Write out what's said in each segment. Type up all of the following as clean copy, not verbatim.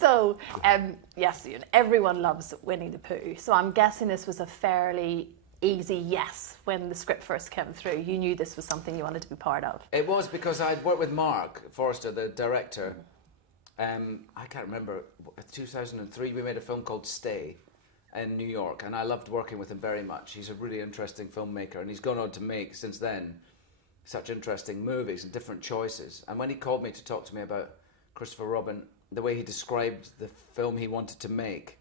So, yes, everyone loves Winnie-the-Pooh. So I'm guessing this was a fairly easy yes when the script first came through. You knew this was something you wanted to be part of. It was because I'd worked with Mark Forrester, the director. I can't remember, 2003 we made a film called Stay in New York, and I loved working with him very much. He's a really interesting filmmaker, and he's gone on to make, since then, such interesting movies and different choices. And when he called me to talk to me about Christopher Robin, the way he described the film he wanted to make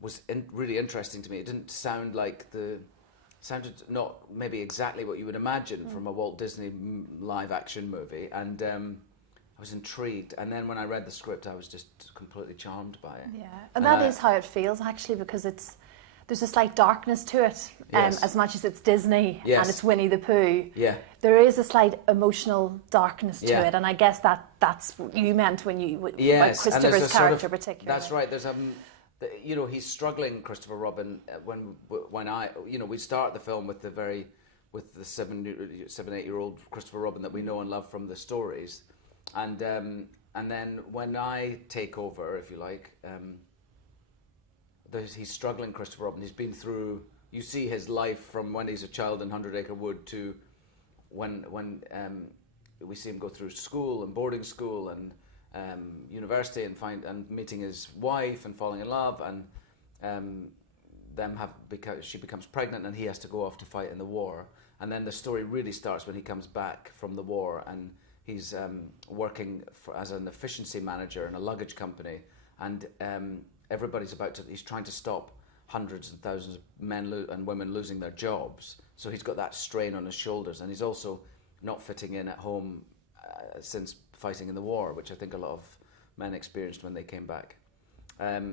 was really interesting to me. It didn't sound like sounded not maybe exactly what you would imagine from a Walt Disney live-action movie, and I was intrigued. And then when I read the script, I was just completely charmed by it. Yeah, and that is how it feels, actually, because there's a slight darkness to it, as much as it's Disney and it's Winnie-the-Pooh. Yeah. There is a slight emotional darkness to it, and I guess that's what you meant when you about Christopher's character particularly. That's right. There's he's struggling, Christopher Robin, when we start the film with the 7-8-year-old Christopher Robin that we know and love from the stories, and then when I take over, if you like, he's struggling, Christopher Robin. He's been through. You see his life from when he's a child in 100 Acre Wood to when we see him go through school and boarding school and university and meeting his wife and falling in love, and she becomes pregnant and he has to go off to fight in the war. And then the story really starts when he comes back from the war, and he's working as an efficiency manager in a luggage company, and he's trying to stop hundreds and thousands of men and women losing their jobs. So he's got that strain on his shoulders, and he's also not fitting in at home since fighting in the war, which I think a lot of men experienced when they came back.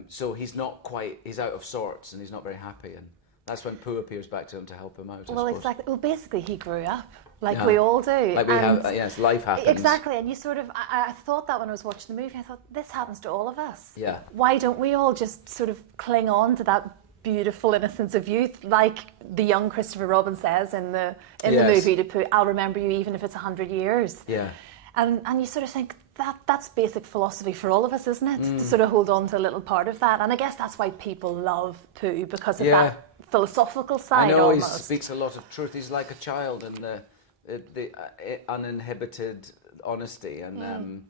So he's out of sorts, and he's not very happy, and that's when Pooh appears back to him to help him out. Well, exactly. Well, basically, he grew up. Like we all do. Like we have, yes, life happens. Exactly, and you sort of, I thought that when I was watching the movie, I thought, this happens to all of us. Yeah. Why don't we all just sort of cling on to that beautiful innocence of youth, like the young Christopher Robin says in the movie to Pooh, I'll remember you even if it's 100 years. Yeah. And you sort of think, that's basic philosophy for all of us, isn't it? To sort of hold on to a little part of that. And I guess that's why people love Pooh, because of that philosophill side. I know, almost. He speaks a lot of truth. He's like a child in the uninhibited honesty, and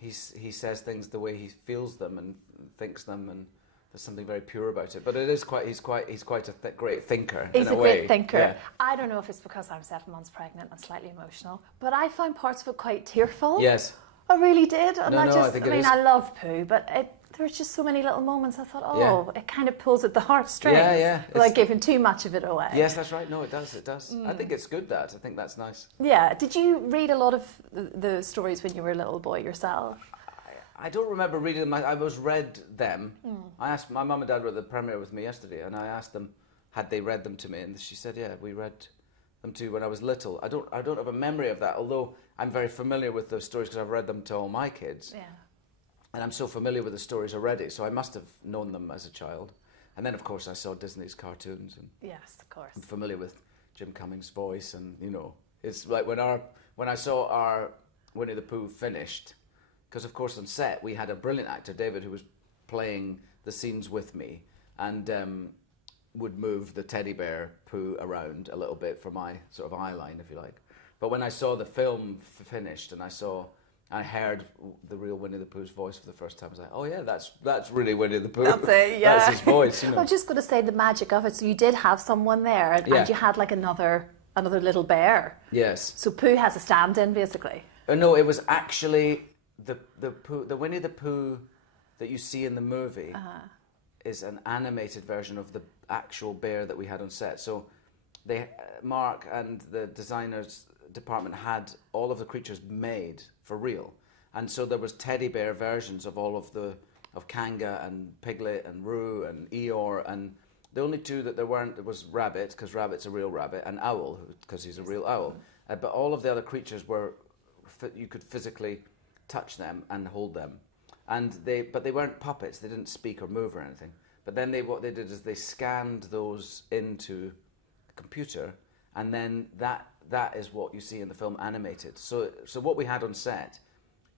he says things the way he feels them and thinks them, and there's something very pure about it. But he's quite a great thinker. He's in a way. great thinker. Yeah. I don't know if it's because I'm 7 months pregnant and slightly emotional, but I found parts of it quite tearful. Yes. I really did. And I love Pooh, but there's just so many little moments I thought, it kind of pulls at the heartstrings without giving too much of it away. Yes, that's right. No, it does. I think it's good, I think that's nice. Yeah. Did you read a lot of the stories when you were a little boy yourself? I don't remember reading them. I read them. I asked my mum and dad were at the premiere with me yesterday, and I asked them had they read them to me, and she said, yeah, we read them too when I was little. I don't have a memory of that, although I'm very familiar with those stories because I've read them to all my kids. Yeah. And I'm so familiar with the stories already, so I must have known them as a child. And then, of course, I saw Disney's cartoons. And yes, of course. I'm familiar with Jim Cummings' voice, and, it's like when I saw our Winnie-the-Pooh finished, because, of course, on set, we had a brilliant actor, David, who was playing the scenes with me, and would move the teddy bear Pooh around a little bit for my sort of eye line, if you like. But when I saw the film finished, and I heard the real Winnie-the-Pooh's voice for the first time, I was like, oh yeah, that's really Winnie-the-Pooh. That's it, yeah. That's his voice, I was just going to say the magic of it. So you did have someone there, and you had like another little bear. Yes. So Pooh has a stand-in, basically. No, it was actually the Winnie-the-Pooh that you see in the movie is an animated version of the actual bear that we had on set. So Mark and the designers department had all of the creatures made for real, and so there was teddy bear versions of all of Kanga and Piglet and Roo and Eeyore, and the only two that there weren't was Rabbit, because Rabbit's a real rabbit, and Owl, because he's a real owl. But all of the other creatures you could physically touch them and hold them, but they weren't puppets. They didn't speak or move or anything. But then what they did is they scanned those into a computer, and then that is what you see in the film animated. So what we had on set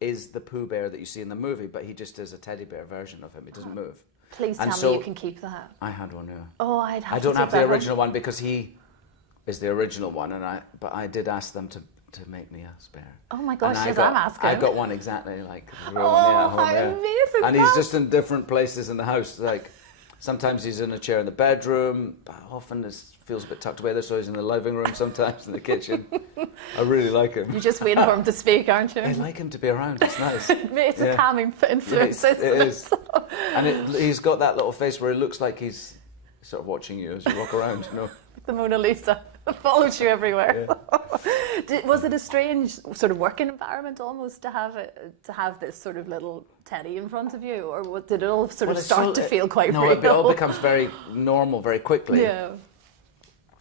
is the Pooh Bear that you see in the movie, but he just is a teddy bear version of him. He doesn't move. Please tell me you can keep that. I had one, yeah. Oh, I don't have the original one because he is the original one, but I did ask them to make me a spare. Oh my gosh, I'm asking. I got one exactly like the real one, at home. How amazing! And he's just in different places in the house. Like sometimes he's in a chair in the bedroom, but often feels a bit tucked away there, so he's in the living room, sometimes in the kitchen. I really like him. You're just waiting for him to speak, aren't you? I like him to be around, it's nice. It's a calming influence, it is. And he's got that little face where he looks like he's sort of watching you as you walk around, you know. The Mona Lisa follows you everywhere. Yeah. Was it a strange sort of working environment almost to have this sort of little teddy in front of you, or did it all sort of start to feel quite real? No, it all becomes very normal very quickly. Yeah.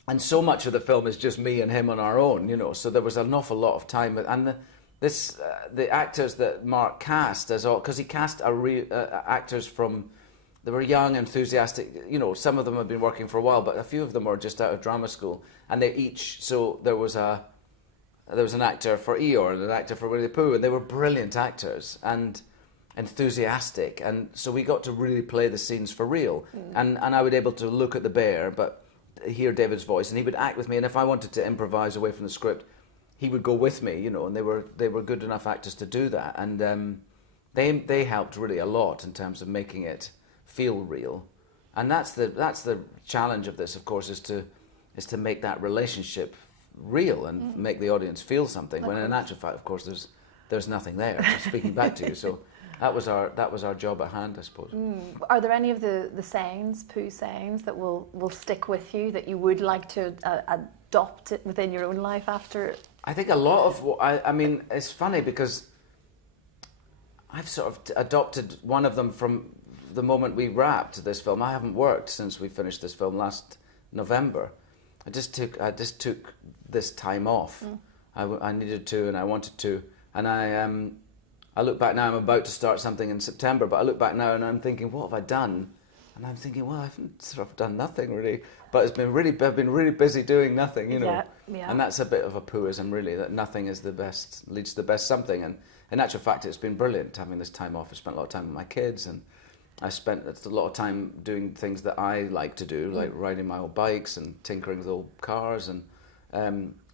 And so much of the film is just me and him on our own, you know. So there was an awful lot of time, and the actors that Mark cast because he cast actors from. They were young, enthusiastic, you know, some of them have been working for a while, but a few of them were just out of drama school. And they each, so there was an actor for Eeyore and an actor for Winnie-the-Pooh, and they were brilliant actors and enthusiastic. And so we got to really play the scenes for real. And I would be able to look at the bear, but hear David's voice, and he would act with me. And if I wanted to improvise away from the script, he would go with me, you know, and they were good enough actors to do that. And they helped really a lot in terms of making it feel real, and that's the challenge of this, of course, is to make that relationship real and make the audience feel something. When in actual fact, of course, there's nothing there. Speaking back to you, so that was our job at hand, I suppose. Are there any of the sayings, Pooh sayings, that will stick with you that you would like to adopt it within your own life after? I think a lot of what I mean, it's funny because I've sort of adopted one of them from the moment we wrapped this film. I haven't worked since we finished this film last November. I just took this time off. I needed to, and I wanted to, and I look back now. I'm about to start something in September, but I look back now and I'm thinking, what have I done? And I'm thinking, well, I haven't sort of done nothing really, but I've been really busy doing nothing, you know. Yeah. And that's a bit of a Poohism, really, that nothing is leads to the best something. And in actual fact, it's been brilliant having this time off. I spent a lot of time with my kids, and I spent a lot of time doing things that I like to do, like riding my old bikes and tinkering with old cars and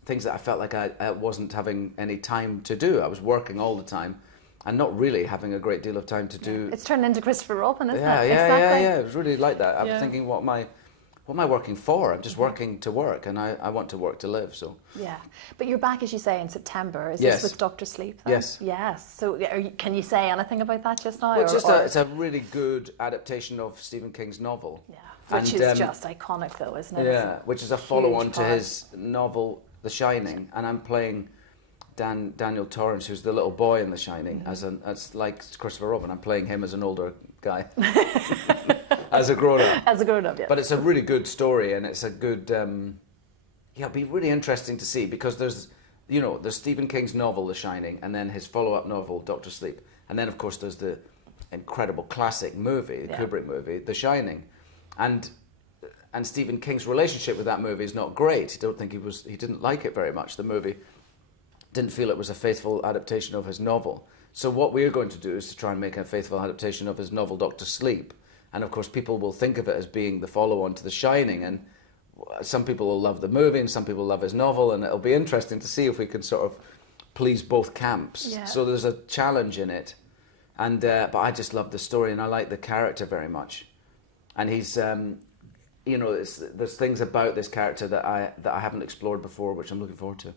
things that I felt like I wasn't having any time to do. I was working all the time and not really having a great deal of time to do. It's turned into Christopher Robin, isn't it? Yeah, exactly. It was really like that. I was thinking, what am I working for? I'm just working to work, and I want to work to live. So yeah, but you're back, as you say, in September. Is Yes. this with Dr. Sleep? Then? Yes. Yes. So can you say anything about that just now? Well, it's a really good adaptation of Stephen King's novel. Yeah, which is just iconic, though, isn't it? Yeah, which is a follow-on to his novel, The Shining, and I'm playing Daniel Torrance, who's the little boy in The Shining, as like Christopher Robin. I'm playing him as an older guy. As a grown-up. As a grown-up, yeah. But it's a really good story, and it's a good... it'll be really interesting to see, because there's Stephen King's novel, The Shining, and then his follow-up novel, Dr. Sleep. And then, of course, there's the incredible classic movie, the Kubrick movie, The Shining. And Stephen King's relationship with that movie is not great. He didn't like it very much, the movie. Didn't feel it was a faithful adaptation of his novel. So what we're going to do is to try and make a faithful adaptation of his novel, Dr. Sleep. And of course, people will think of it as being the follow-on to The Shining, and some people will love the movie and some people love his novel, and it'll be interesting to see if we can sort of please both camps. Yeah. So there's a challenge in it, and but I just love the story, and I like the character very much. And he's, there's things about this character that I haven't explored before, which I'm looking forward to.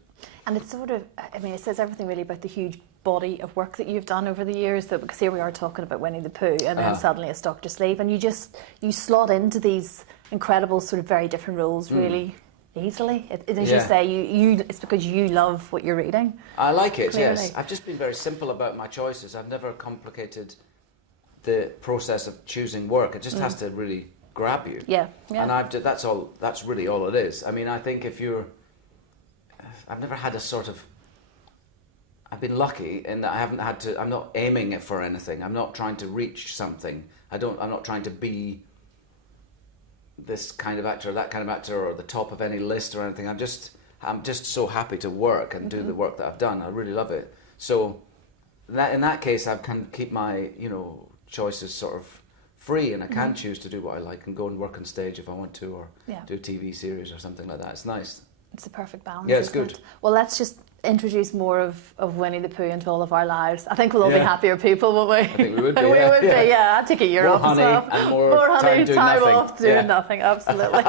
And it's sort of, it says everything really about the huge body of work that you've done over the years, because here we are talking about Winnie-the-Pooh, and then suddenly it's Dr. Sleep, and you slot into these incredible sort of very different roles really easily. As you say, it's because you love what you're reading. I like it, clearly. Yes. I've just been very simple about my choices. I've never complicated the process of choosing work. It just has to really grab you. Yeah. And that's really all it is. I think I've never had a sort of... I've been lucky in that I haven't had to... I'm not aiming it for anything. I'm not trying to reach something. I'm not trying to be this kind of actor or that kind of actor or the top of any list or anything. I'm just so happy to work and do the work that I've done. I really love it. So in that case, I can keep my choices sort of free, and I can choose to do what I like and go and work on stage if I want to, or do a TV series or something like that. It's nice. It's a perfect balance. Yeah, it's good. It? Well, let's just introduce more of Winnie-the-Pooh into all of our lives. I think we'll all be happier people, won't we? I think we would be. We would be, yeah. I'd take a year more off honey as well. And more honey, time doing nothing. off doing nothing, absolutely.